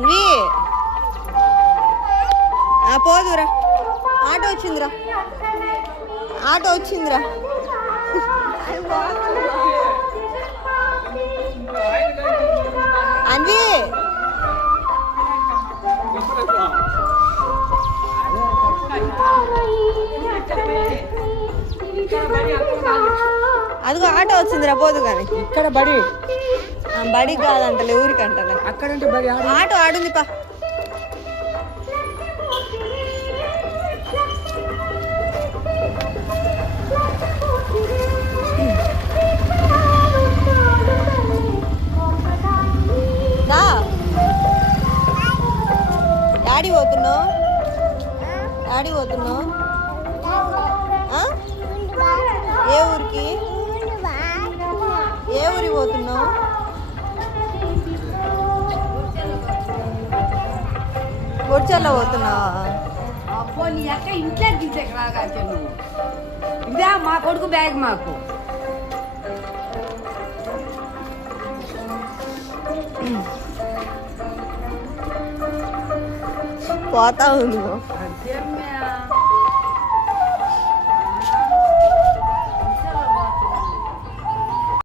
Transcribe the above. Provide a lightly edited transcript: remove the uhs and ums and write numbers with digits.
Anvi పోదురా, auto వచ్చిందిరా, auto వచ్చిందిరా. అన్వి అదిగో ఆటో వచ్చిందిరా, పోదు కానీ. ఇక్కడ బడి బడి కాదంటలే, ఊరికంటలే. అక్కడంటే బడి ఆటో ఆడుంది పా. డాడీ పోతున్నావు, డాడీ పోతున్నావు. ఏ ఊరికి, ఏ ఊరికి పోతున్నావు? గొడ్చల్లో పోతున్నావా? నీ అక్క ఇంట్లో తీసేకి రాగా నువ్వు. ఇదా మా కొడుకు బ్యాగ్ మాకు. పోతా ఉంది.